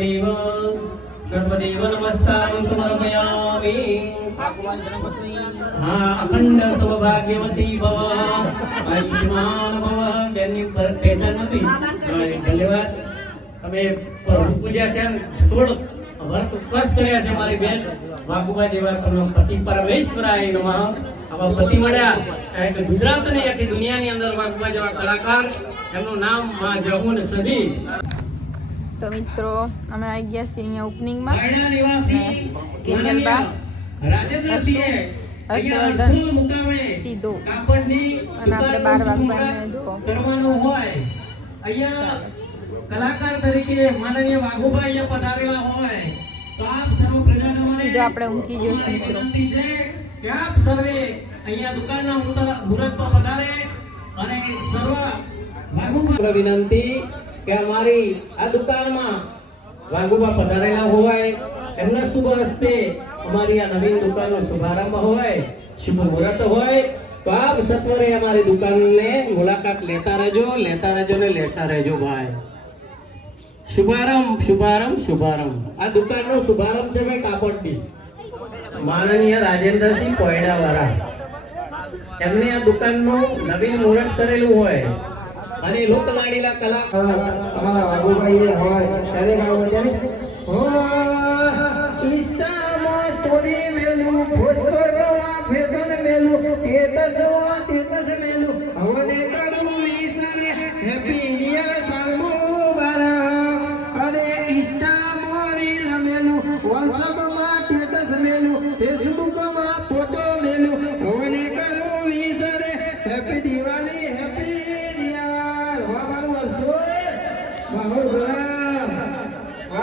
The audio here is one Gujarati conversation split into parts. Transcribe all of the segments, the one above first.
સર્વદેવ સર્વદેવ નમસ્કારં સમર્પયામિ હા અખંડ સૌભાગ્યવતી ભવ આયુષ્માન ભવ જેની પર નથી ધન્યવાદ તમે પૂજ્યા છે સોળ વર્ત ઉપવાસ કર્યા છે મારી બેન. વાઘુબા દેવા તમને પતિ પરમેશ્વરાય નમઃ. આવા પતિ મળ્યા. કારણ કે ગુજરાત નહીં આખી દુનિયાની અંદર વાઘુબા જેવા કલાકાર એમનું નામમાં જહુન સદી. તો મિત્રો અમે આવી ગયા છીએ અહીંયા ઓપનિંગમાં કિંજલબા, હર્ષવર્ધન, સીધો. અને આપણે બાર વાગવાને જો કરવાનું હોય. અહીંયા કલાકાર તરીકે માનનીય વાઘુભાઈ અહીંયા પધારેલા હોય. તો આપ સર્વ પ્રજાજનોને સીધો આપણે ઊંઘી જોઈશું મિત્રો. કે આપ સર્વે અહીંયા દુકાનના મુહૂર્તમાં પધારે અને સર્વ વિનંતી કે અમારી આ દુકાનમાં વાઘુબા પધારેલા હોય, એમના શુભ હસ્તે અમારી આ નવીન દુકાનનો શુભારંભ હોય, શુભ મુહૂર્ત હોય, તો આપ સત્વરે અમારી દુકાનને મુલાકાત લેતા રહેજો લેતા રહેજો ને લેતા રહેજો ભાઈ. શુભારંભ શુભારંભ શુભારંભ. આ દુકાનનો શુભારંભ છે ભાઈ કાપડની માનનીય રાજેન્દ્રસિંહ કોયડાવાળા. એમને આ દુકાનનું નવીન મુહૂર્ત કરેલું હોય. અને લોકલાડીલા કલા અમારા વાઘુભાઈ હોય ત્યારે ગાવું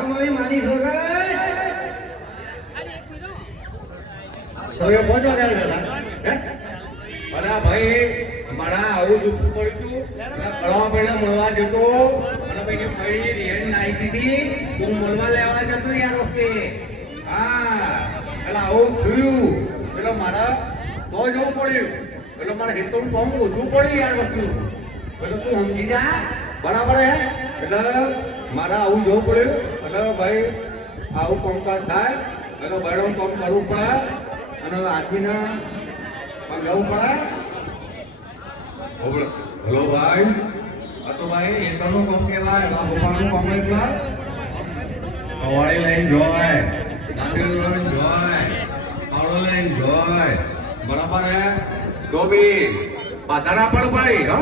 વાહ માની સોગાઈ પહોંચો દાદા. ભાઈ મારા આવું દુઃખ પડ્યું કળવા પહેલા મળવા જતો. અને પછી ફરી રિયલ નાખી હતી. હું મળવા લેવા જતો યાર વખતે. હા, એટલે આવું થયું. એટલે મારા તો જવું પડ્યું. એટલે મારે હેતુનું કામ ઓછું પડ્યું યાર વસ્તુ એટલે તું સમજી જા. બરાબર હે? એટલે મારા આવું જવું પડ્યું. એટલે ભાઈ, આવું કામકાજ થાય અને ભાઈ કોમ કરવું પડે, અને આખીને પગવું પડે. હલો ભાઈ. આ તો ભાઈ એકાનું કામ કહેવાય આ પપ્પાનું કોમ એટલે કવાળી લઈને જોય ગાંધી લઈને જોય કાળો લઈને જોય બરાબર હે? તો બી, પાછા ના પડ ભાઈ, હો.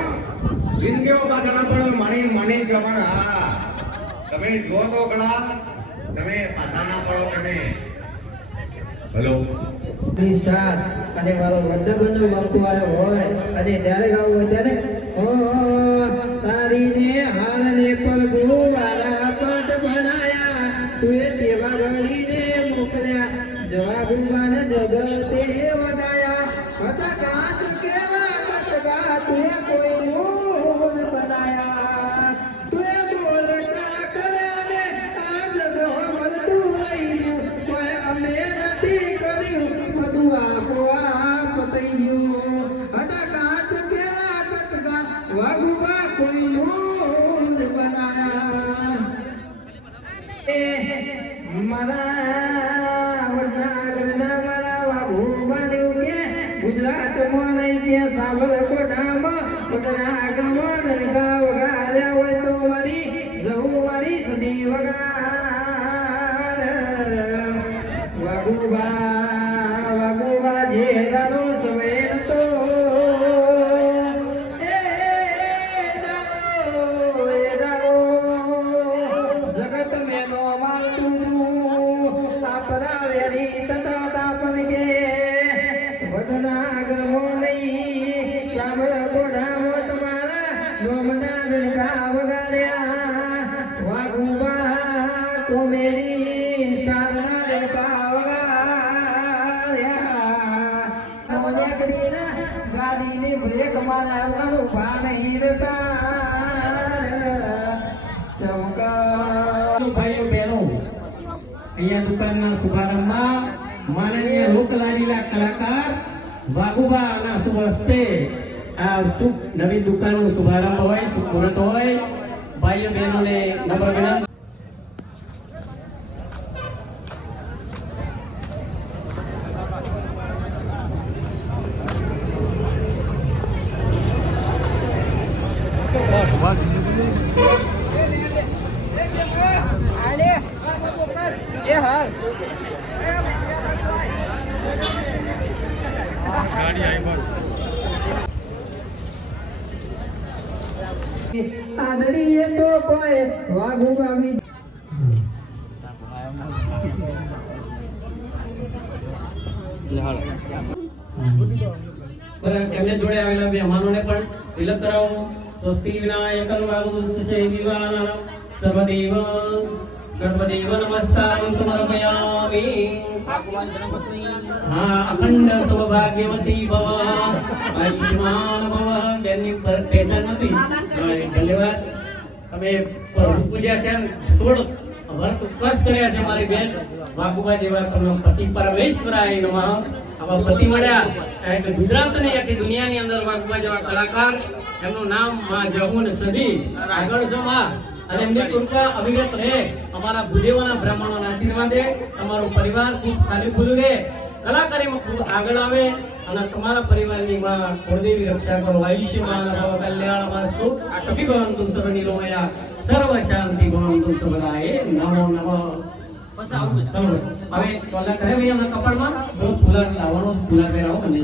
જિંદગીઓ પાછા ના પડ મણી મણી જવાના હા તમે જો તો ઘણા, તમે પાસાના પડો તમે હેલો. સ્ટાર, અને મારો વદ્દબંધુ બાપુ વાળો હોય, અને ત્યારે ગાવું હોય ત્યારે ઓ તારી ને હાર ને પલગુ વાળા પટ બનાયા તુએ ચેવા ગળીને મોકલ્યા. જવાબ ગુમાન જગતે વધાયા. હતા કાચ આપ અહીંયા દુકાનના શુભારંભમાં માનનીય લોકલાડીલા કલાકાર વાઘુબાના શુભ હસ્તે આ શુભ નવી દુકાનનો શુભારંભ હોય, શુભ મુહૂર્ત હોય. ભાઈઓ બહેનોને નમ્ર વિનંતી બે જોડે આવેલા મહેમાનોને પણ વિલપ કરાવો. સ્વસ્તિ વિનાયકમ વાઘુ વિવાહ. સર્વદેવ સર્વદેવ અખંડ સૌભાગ્યવતી ભવ આયુષ્માન ભવ તેની પર ટેન્શન નથી ધન્યવાદ તમે પૂજ્યા છે સોળ વર્ત ઉપવાસ કર્યા છે મારી બેન વાઘુબા દેવા તમને પતિ પરમેશ્વરાય નમઃ આવા પતિ મળ્યા એટલે ગુજરાતની આખી દુનિયાની અંદર વાઘુબા જેવા કલાકાર એમનું નામમાં જહુન સદી આગળ છો માં અને એમની કૃપા, અવિરત રહે. અમારા ભૂદેવોના બ્રાહ્મણોના આશીર્વાદ રહે. તમારો પરિવાર ખૂબ ખાલી ખુલ્લું રહે. કલાકારીમાં ખૂબ આગળ આવે અને તમારા પરિવારની માં કુળદેવી રક્ષા કરો. આયુષ્યમાન ભવ કલ્યાણ મસ્તુ સુખી ભવંતુ સર્વ નિરોમયા સર્વ શાંતિ ભવંતુ સર્વદાય નમો નમઃ. હવે ચોલા કરે ભાઈ એમના કપાળમાં? હું ફૂલા લાવવાનો, ફૂલા પહેરાવો, મને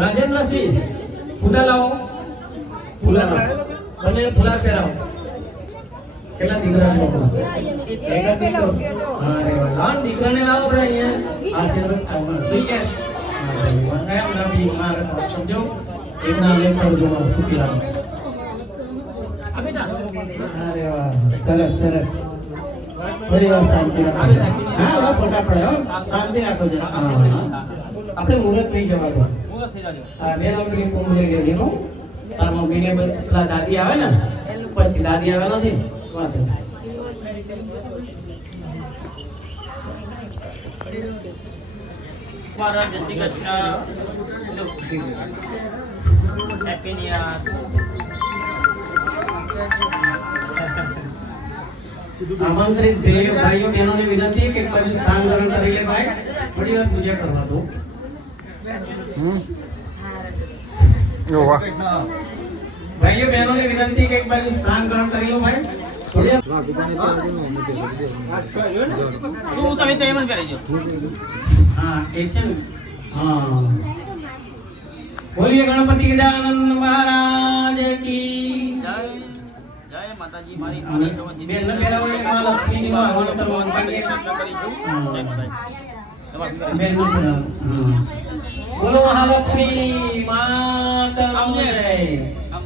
રાજેન્દ્રસિંહ, ફૂલા લાવો. ફૂલા બંને ફૂલા પહેરાવો. કેટલા દીકરા છે એક વાહ ને દીકરાને લાવો આપણે અહીંયા. આશીર્વાદ આપવા સુઈ ગયા હા, એમ ના માર સમજો? એક ના લેખ કરજો મારું સુખી લાવો આ બેટા. અરે વાહ સરસ સરસ. થોડી વાર શાંતિ રાખો હા હા ફટાફટ હો. શાંતિ રાખો જરા. હા, હા. આપણે મુહૂર્ત થઈ જવા દો. હા બે કોમ લઈ લેજો. હો મમ્મીને પેલા દાદી આવે ને? પછી દાદી આવે નથી? વાંધો નહીં. મહારાજ જય Shri Krishna happy new year આમંત્રિત ભાઈઓ ભાઈઓ બહેનોને વિનંતી કે એક બાજુ સ્થાન ગ્રહણ કરી લે ભાઈ થોડી વાર પૂજા કરવા દો ભાઈઓ બહેનોને વિનંતી કે એક બાજુ સ્થાન ગ્રહણ કરી લો ભાઈ થોડી વાર બોલીએ ગણપતિ ગજાનંદ મહારાજ કી મારી બેન. બોલો મહાલક્ષ્મી માતા જય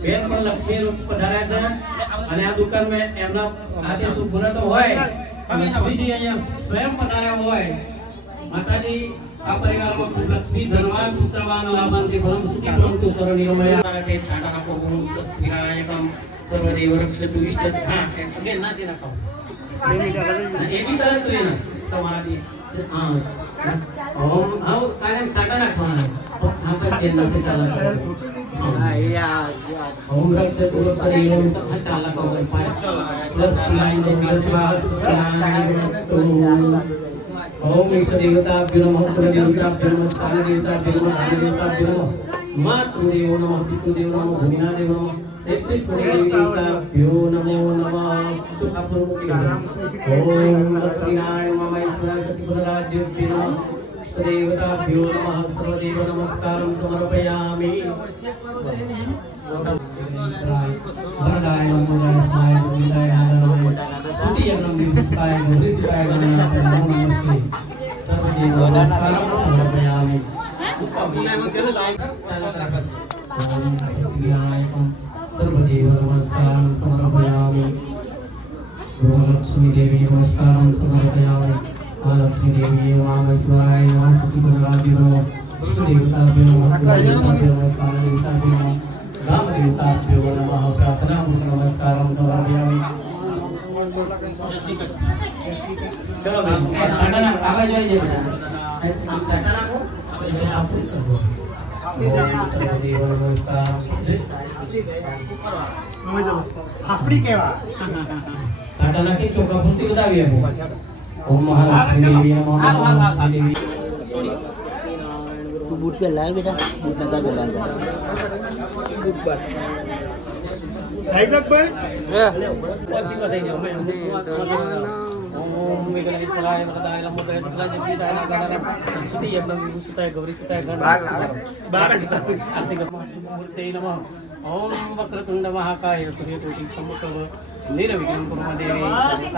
બેન પણ લક્ષ્મી રૂપ પધાર્યા છે અને આ દુકાનમાં એમના આજે શુભ મુહૂર્ત હોય લક્ષ્મીજી અહીંયા સ્વયં પધાર્યા હોય, માતાજી, આ પરિવારમાં લક્ષ્મી, ધનવાન, પુત્રવાન લાભાંતિ પરમ સુખી, ભવંતુ સર્વનિરમયા કે છાટા નાખો ગુરુ સ્વસ્તિરાયકમ સર્વદેવ રક્ષતુ ઇષ્ટ હા અગે નાથી નાખો એ બી કરે તો એને તમારાથી હા. આવ કાયમ છાટા નાખવાના. હા પર કે નથી ચાલે ઓમ રક્ષતુ રક્ષતિ ઓમ સહ ચાલક ઓમ પાંચ સ્વસ્તિરાય સ્વસ્તિરાય ઓમ ઇષ્ટ દેવતાભ્યો નમઃ કુલ દેવતાભ્યો નમઃ સ્થાન દેવતાભ્યો નમઃ ધામ દેવતાભ્યો નમઃ માતૃદેવો નમઃ પિતૃદેવો નમઃ ભૂમિના દેવો નમઃ તેત્રીસ કોટી દેવી દેવતાભ્યો નમો નમઃ ચૂપ આપણું મૂકી. ઓમ લક્ષ્મીનારાયણ મમ ઈશ્વરાય સતીપદરાજ્યોભ્યો નમઃ નમઃ સર્વદેવ નમસ્કારં સમર્પયામિ વરદાય નમોદાય ગોવિંદાય નારાયણાય સુતિયગ્નમ વિભુસ્તાય ગૌરીસુતાય ગણનાથ નમો નમસ્તે સર્વદેવ નમસ્કારં સમર્પયામિ સર્વદેવ નમસ્કારં સમર્પયામિ ગૃહલક્ષ્મી દેવી નમસ્કારં સમર્પયામિ મહાલક્ષ્મી દેવી મહામેશ્વરાય નમઃ સ્તુતિપદરાજ્યો નમઃ દેવતાભ્યો નમઃ દેવતાભ્યો રામ દેવતાભ્યો નમઃ પ્રાર્થના સમર્પયામિ ચલો બેન આગળ જોઈ આપણે કેવા નાખી ચોખા પૂરતી બતાવી આપો? ઓમ મહાલક્ષ્મી દેવી નમો મહાલક્ષ્મી દેવી તું બૂટ પે લાવ બેટા બૂટ નતા પે લાવ બૂટ પર હાઈદકભાઈ હે ઓમ વિઘ્નેશ્વરાય વરદાય લંબોદય સકલાય જગદીતાય નાગાનંદન સુતિ યજ્ઞ વિભૂષિતાય ગૌરી સુતાય ગણ બાર જ આરતી ગમા સુમૂર્તે નમઃ ઓમ વક્રતુંડ મહાકાય સૂર્યકોટી સમપ્રભ Terima kasih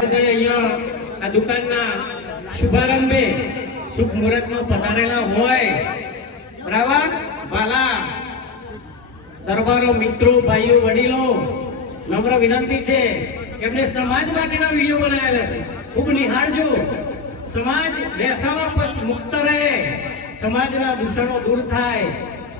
telah આ દુકાનના શુભારંભે શુભ મુહૂર્તમાં પધારેલા હોય બરાબર? વાલા, દરબારો, મિત્રો, ભાઈઓ, વડીલો, નમ્ર વિનંતી છે એમને સમાજ માટેના વીડિયો બનાવેલા છે. ખૂબ નિહાળજો. સમાજ વ્યસામાં મુક્ત રહે. સમાજના દૂષણો દૂર થાય.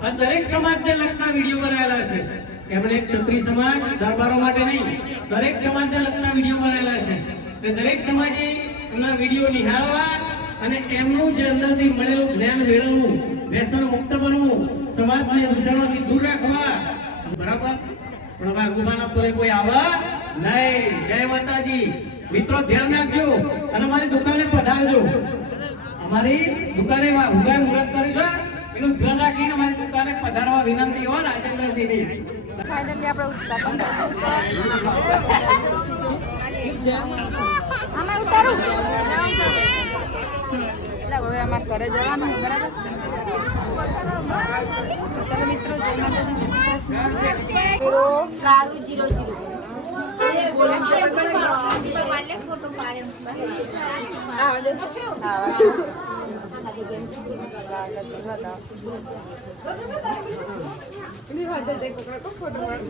આ દરેક સમાજને લગતા વીડિયો બનાવેલા છે. એમણે ક્ષત્રિય સમાજ, દરબારો માટે નહીં, દરેક સમાજને લગતા વીડિયો બનાવેલા છે. એટલે દરેક સમાજે એમના વીડિયો નિહાળવા અને એમનું જે અંદરથી મળેલું જ્ઞાન મેળવવું, વ્યસન મુક્ત બનવું, સમાજને દૂષણોથી દૂર રાખવા. બરાબર? પણ હવે ગુમાના તોરે કોઈ આવા નહીં. જય માતાજી. મિત્રો, ધ્યાન રાખજો. અને અમારી દુકાને પધારજો. અમારી દુકાને હુગાય કરી છે. એનું ધ્યાન રાખીને અમારી દુકાને પધારવા વિનંતી હોય રાજેન્દ્રસિંહની. ફાઇનલી આપણે ઉદઘાટન કર્યું આમાં ઉતારું એટલે હવે અમારે ઘરે જવાનું છે, બરાબર ચલો મિત્રો જય માતાજી જય શ્રી કૃષ્ણ કારું જીરો જીરો આવા દે આવા પેલી વાત જ એક પકડો કો ફોટો પાડ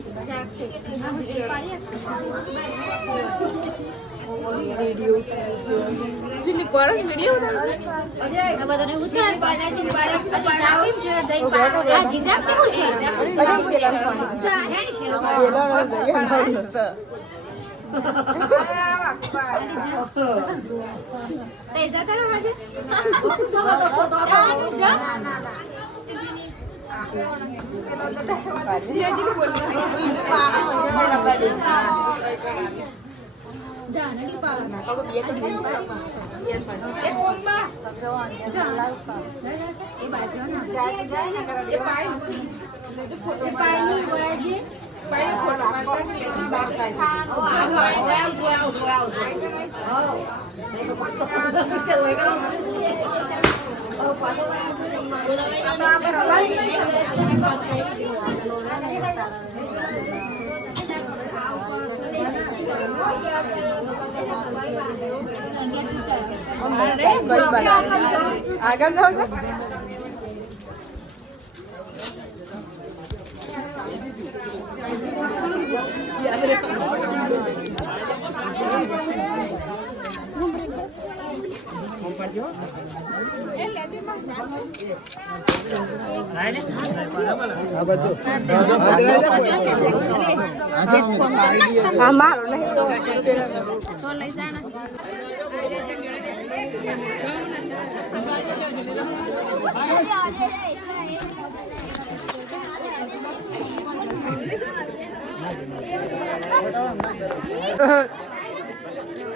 આ હોશિયાર ચીલી કોરસ વિડિયો આ બધાને ઉતાર પાડાથી બાળક પડાવી છે દઈ આ જીજા કેવું છે? અરે જા ફોન છે. પૈસા તારા પાસે સવા તો ફોટો જા ના ના ના જા નડી પાવ એ ફોનમાં જા. એ બાજુ ના. એ પાય. એ પાયની હોય છે પાય ફોટો બહાર થાય આગળ જાઓ છો હા મારો નહીં તો લઈ જા ને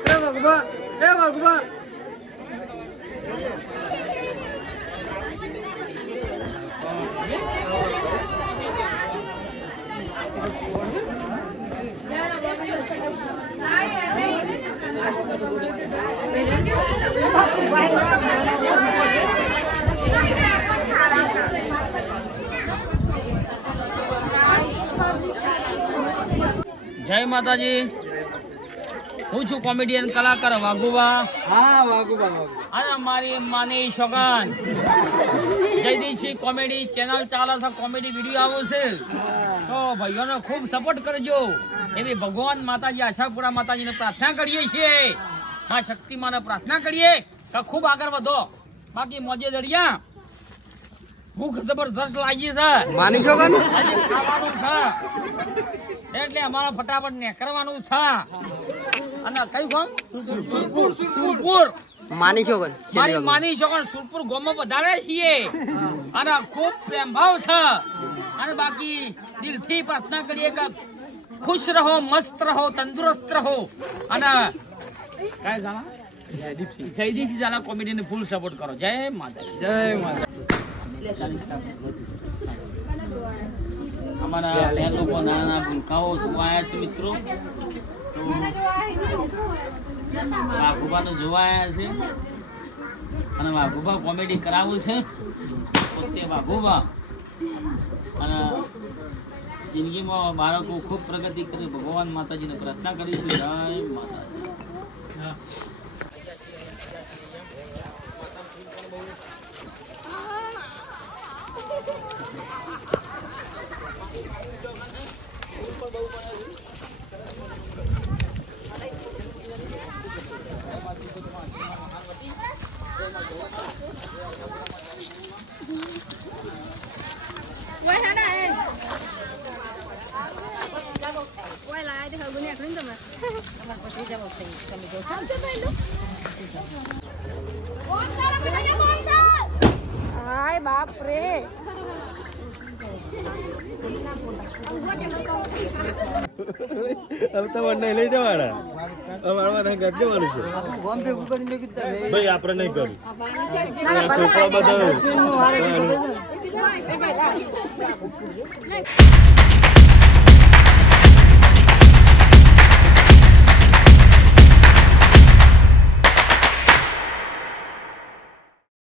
એ ભગવા એ ભગવા જય માતાજી. હું છું કોમેડિયન કલાકાર વાઘુબા. હા વાઘુબા અને મારી માની શોગન જયદીપસિંહ કોમેડી ચેનલ ચાલે છે કોમેડી વીડિયો આવો છે. તો ભાઈઓને ખૂબ સપોર્ટ કરજો. એવી ભગવાન માતાજી આશાપુરા માતાજીને પ્રાર્થના કરીએ છીએ. મા શક્તિ માને પ્રાર્થના કરીએ કે ખૂબ આગળ વધો. બાકી મોજે દરિયા. ભૂખ જબરજસ્ત લાગી છે. માની છો ખાવાનું છે. એટલે અમારા ફટાફટ ને કરવાનું છે. અને કયું ગામ? સુરપુર. સુરપુર માની છો મારી માની છોકરા સુરપુર ગામમાં વધારે છીએ. અને ખૂબ પ્રેમ ભાવ છે. અને બાકી દિલથી પ્રાર્થના કરીએ કે ખુશ રહો મસ્ત રહો તંદુરસ્ત રહો. અને કઈ ગાણા જયદીપસિંહ. જયદીપસિંહ ઝાલા કોમેડીને ફૂલ સપોર્ટ કરો. જય માતા જય માતા અમારા બે નાના નાના ભૂલકાઓ જોવા આવ્યા છે મિત્રો. તો જોવા આવ્યા છે. અને વાઘુબા કોમેડી કરાવું છે. પોતે વાઘુબા અને જિંદગીમાં બાળકો ખૂબ પ્રગતિ કરે. ભગવાન માતાજીને પ્રાર્થના કરીશું. જય માતાજી. હાય બાપ રે. હવે લઈ જવાના? અમારે ઘર જવાનું છે. ભાઈ આપણે નહીં કર્યું છોકરા બધા